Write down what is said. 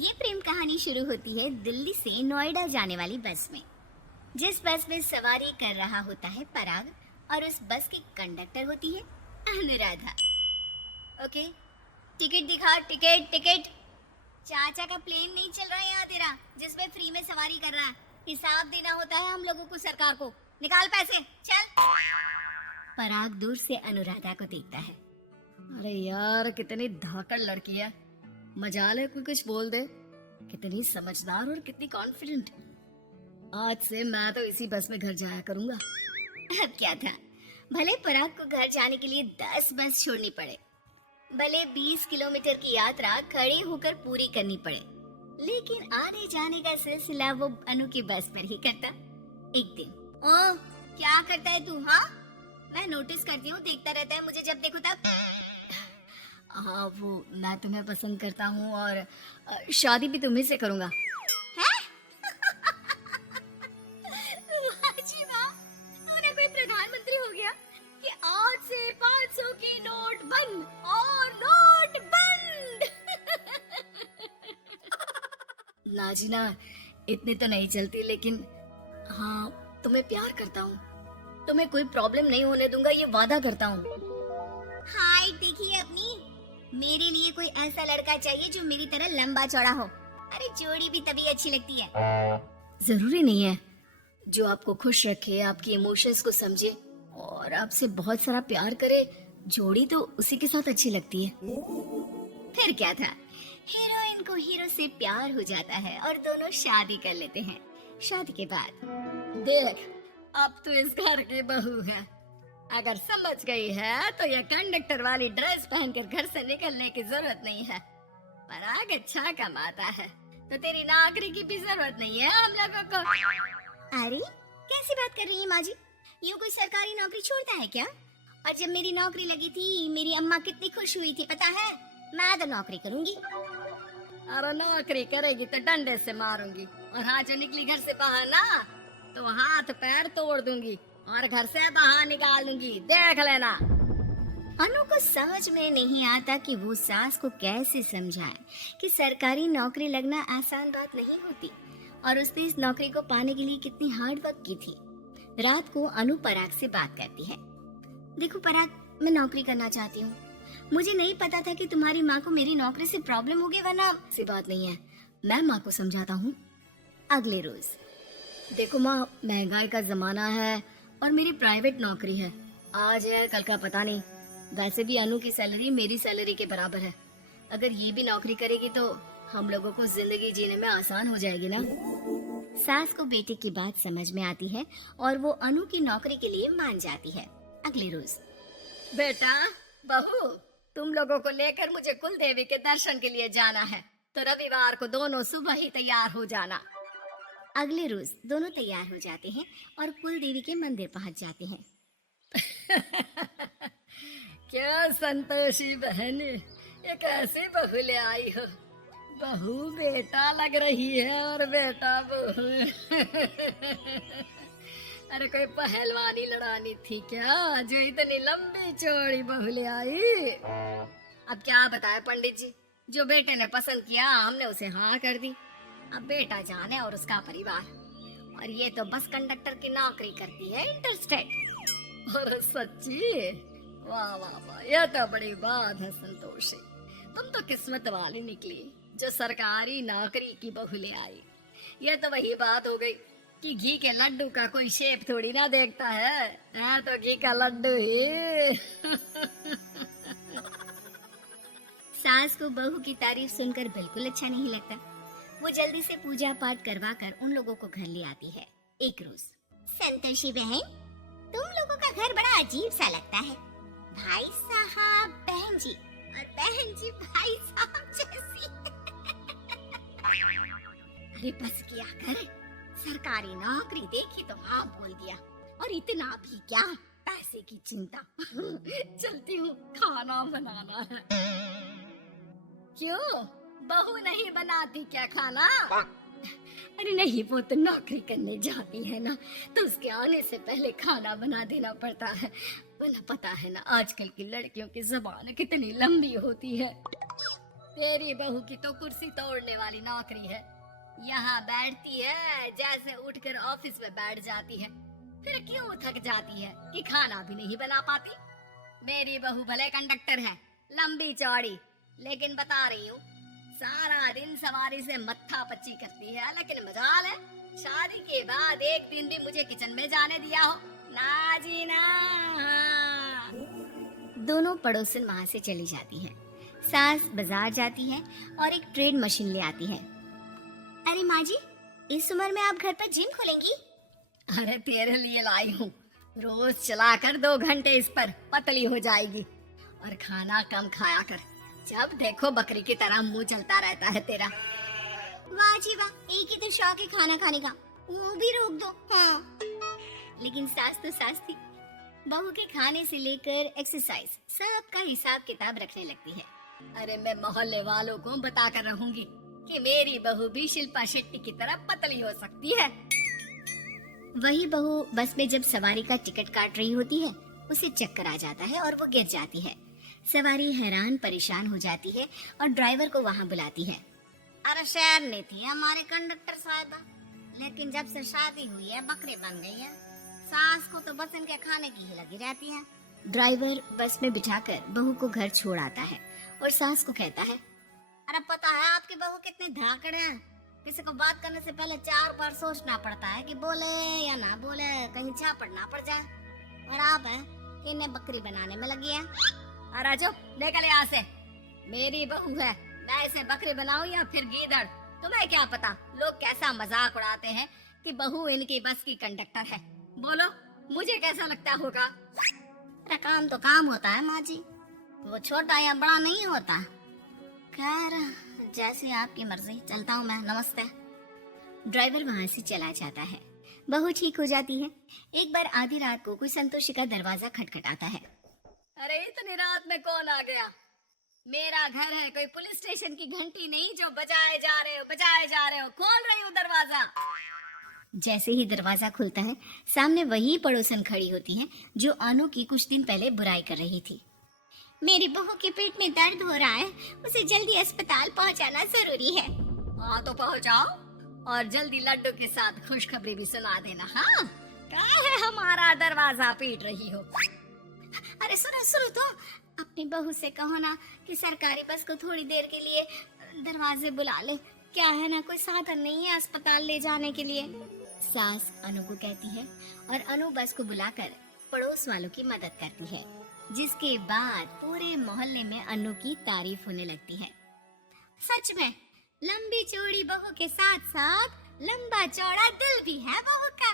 ये प्रेम कहानी शुरू होती है दिल्ली से नोएडा जाने वाली बस में। जिस बस में सवारी कर रहा होता है पराग और उस बस की कंडक्टर होती है अनुराधा। ओके, टिकट दिखा, टिकट टिकट। चाचा का प्लेन नहीं चल रहा है यहाँ तेरा, जिसमें फ्री में सवारी कर रहा है। हिसाब देना होता है हम लोगों को सरकार को। निकाल पैसे, चल। पराग दूर से अनुराधा को देखता है। अरे यार, कितनी धाकड़ लड़की है। मजाल है कोई कुछ बोल दे। कितनी समझदार और कितनी कॉन्फिडेंट। आज से मैं तो इसी बस में घर जाया करूंगा। अब क्या था, भले पराग को घर जाने के लिए 10 बस छोड़नी पड़े, भले 20 किलोमीटर की यात्रा खड़े होकर पूरी करनी पड़े, लेकिन आने जाने का सिलसिला वो अनु की बस पर ही करता। एक दिन, ओ क्या करता है तू? हाँ, मैं नोटिस करती हूँ, देखता रहता है मुझे जब देखो तब। हाँ, वो मैं तुम्हें पसंद करता हूँ और शादी भी तुम्ही से करूंगा। हैं? वाह जी वाह, तूने कोई प्रधानमंत्री हो गया कि आज से 500 की नोट बंद और नोट बंद। ना जी ना, इतनी तो नहीं चलती, लेकिन हाँ, तुम्हें प्यार करता हूँ। तुम्हें कोई प्रॉब्लम नहीं होने दूंगा, ये वादा करता हूँ। हाइट देखिए अपनी। मेरे लिए कोई ऐसा लड़का चाहिए जो मेरी तरह लंबा चौड़ा हो। अरे जोड़ी भी तभी अच्छी लगती है। जरूरी नहीं है, जो आपको खुश रखे, आपकी इमोशंस को समझे और आपसे बहुत सारा प्यार करे, जोड़ी तो उसी के साथ अच्छी लगती है। फिर क्या था, हीरोइन को हीरो से प्यार हो जाता है और दोनों शादी कर लेते हैं। शादी के बाद देख, अब तो इस घर की बहू है। अगर समझ गई है तो ये कंडक्टर वाली ड्रेस पहनकर घर से निकलने की जरूरत नहीं है। पराग अच्छा कमाता है तो तेरी नौकरी की भी जरूरत नहीं है हम लोगों को। अरे कैसी बात कर रही है माँ जी? यूँ कोई सरकारी नौकरी छोड़ता है क्या? और जब मेरी नौकरी लगी थी, मेरी अम्मा कितनी खुश हुई थी पता है? मैं तो नौकरी करूंगी। अरे नौकरी करेगी तो डंडे से मारूंगी, और हाँ, जो निकली घर से बाहर ना तो हाथ पैर तोड़ दूंगी और घर से बाहर निकाल दूंगी, देख लेना। अनु को समझ में नहीं आता कि वो सास को कैसे समझाए कि सरकारी नौकरी लगना आसान बात नहीं होती और उसने इस नौकरी को पाने के लिए कितनी हार्ड वर्क की थी। रात को अनु पराग से बात करती है। देखो पराग, मैं नौकरी करना चाहती हूँ। मुझे नहीं पता था कि तुम्हारी माँ को मेरी नौकरी से प्रॉब्लम होगी, वरना ऐसी बात नहीं है, मैं माँ को समझाता हूँ। अगले रोज, देखो माँ, महंगाई का जमाना है और मेरी प्राइवेट नौकरी है। आज है कल का पता नहीं। वैसे भी अनु की सैलरी मेरी सैलरी के बराबर है। अगर ये भी नौकरी करेगी तो हम लोगों को जिंदगी जीने में आसान हो जाएगी ना। सास को बेटे की बात समझ में आती है और वो अनु की नौकरी के लिए मान जाती है। अगले रोज, बेटा, बहू, तुम लोगों को लेकर मुझे कुल देवी के दर्शन के लिए जाना है, तो रविवार को दोनों सुबह ही तैयार हो जाना। अगले रोज दोनों तैयार हो जाते हैं और कुल देवी के मंदिर पहुंच जाते हैं। क्या संतोषी बहन, ये कैसी बहू ले आई हो? बहू बेटा लग रही है और बेटा बहू। अरे कोई पहलवानी लड़ानी थी क्या, जो इतनी लंबी चौड़ी बहू ले आई? अब क्या बताए पंडित जी, जो बेटे ने पसंद किया हमने उसे हाँ कर दी। अब बेटा जाने और उसका परिवार, और ये तो बस कंडक्टर की नौकरी करती है इंटरस्टेट। और सच्ची, वाह वाह वाह, यह तो बड़ी बात है संतोषी। तुम तो किस्मत वाली निकली जो सरकारी नौकरी की बहू ले आई। यह तो वही बात हो गई कि घी के लड्डू का कोई शेप थोड़ी ना देखता है, तो घी का लड्डू ही। सास को बहू की तारीफ सुनकर बिल्कुल अच्छा नहीं लगता। वो जल्दी से पूजा पाठ करवा कर उन लोगों को घर ले आती है। एक रोज, संतोषी बहन, तुम लोगों का घर बड़ा अजीब सा लगता है। भाई साहब बहन जी और बहन जी भाई साहब जैसी। अरे बस किया कर, सरकारी नौकरी देखी तो हाँ बोल दिया, और इतना भी क्या, पैसे की चिंता। चलती हूँ, खाना बनाना है। क्यों, बहू नहीं बनाती क्या खाना? अरे नहीं, वो तो नौकरी करने जाती है ना, तो उसके आने से पहले खाना बना देना पड़ता है। वरना पता है ना, आजकल की लड़कियों की ज़बान कितनी लंबी होती है। तेरी बहू की तो कुर्सी तोड़ने वाली नौकरी है। यहाँ बैठती है जैसे उठकर ऑफिस में बैठ जाती है, फिर क्यों थक जाती है कि खाना भी नहीं बना पाती। मेरी बहू भले कंडक्टर है, लंबी चौड़ी, लेकिन बता रही हूँ सारा दिन सवारी से मत्था पच्ची करती है। लेकिन मजाल है शादी के बाद एक दिन भी मुझे किचन में जाने दिया हो ना जी ना। दोनों पड़ोसन वहां से चली जाती हैं। सास बाजार जाती है और एक ट्रेड मशीन ले आती है। अरे माँ जी, इस उम्र में आप घर पर जिम खोलेंगी? अरे तेरे लिए लाई हूँ, रोज चलाकर 2 घंटे इस पर, पतली हो जाएगी। और खाना कम खाया कर, जब देखो बकरी की तरह मुंह चलता रहता है तेरा। वाह जी वाह, एक ही तो शौक है खाना खाने का, वो भी रोक दो। हाँ। लेकिन सास तो सास थी, बहू के खाने से लेकर एक्सरसाइज सबका हिसाब किताब रखने लगती है। अरे मैं मोहल्ले वालों को बताकर रहूंगी कि मेरी बहू भी शिल्पा शेट्टी की तरह पतली हो सकती है। वही बहू बस में जब सवारी का टिकट काट रही होती है, उसे चक्कर आ जाता है और वो गिर जाती है। सवारी हैरान परेशान हो जाती है और ड्राइवर को वहाँ बुलाती है। अरे शहर नहीं थी हमारे कंडक्टर साहब, लेकिन जब से शादी हुई है बकरी बन गई है। सास को तो बस इनके खाने की ही लगी रहती है। ड्राइवर बस में बिठाकर बहू को घर छोड़ आता है और सास को कहता है, अरे पता है आपकी बहू कितनी धाकड़ है, किसी को बात करने से पहले 4 बार सोचना पड़ता है कि बोले या ना बोले, कहीं झापड़ ना पड़ जाए। और आप है इन्हें बकरी बनाने में लगी है। अरे जो निकल यहाँ से, मेरी बहू है, मैं इसे बकरी बनाऊं या फिर गीदड़, तुम्हें क्या पता लोग कैसा मजाक उड़ाते हैं कि बहू इनकी बस की कंडक्टर है। बोलो मुझे कैसा लगता होगा। अरे काम तो काम होता है माँ जी, वो छोटा या बड़ा नहीं होता। खैर जैसी आपकी मर्जी, चलता हूँ मैं, नमस्ते। ड्राइवर वहाँ से चला जाता है। बहू ठीक हो जाती है। एक बार आधी रात को कोई संतोषी का दरवाजा खटखटाता है। अरे इतनी रात में कौन आ गया? मेरा घर है, कोई पुलिस स्टेशन की घंटी नहीं जो बजाए जा रहे हो। खोल रही हूँ दरवाजा। जैसे ही दरवाजा खुलता है, सामने वही पड़ोसन खड़ी होती है जो अनु की कुछ दिन पहले बुराई कर रही थी। मेरी बहू के पेट में दर्द हो रहा है, उसे जल्दी अस्पताल पहुंचाना जरूरी है। हाँ तो पहुंचाओ, और जल्दी लड्डू के साथ खुशखबरी भी सुना देना। हाँ क्या है हमारा दरवाजा पीट रही हो? अरे सुनो तो, अपनी बहू से कहो ना कि सरकारी बस को थोड़ी देर के लिए दरवाजे बुला ले। क्या है ना, कोई साधन नहीं है अस्पताल ले जाने के लिए। सास अनु को कहती है और अनु बस को बुलाकर पड़ोस वालों की मदद करती है, जिसके बाद पूरे मोहल्ले में अनु की तारीफ होने लगती है। सच में लंबी चौड़ी बहू के साथ साथ लंबा चौड़ा दिल भी है बहू का।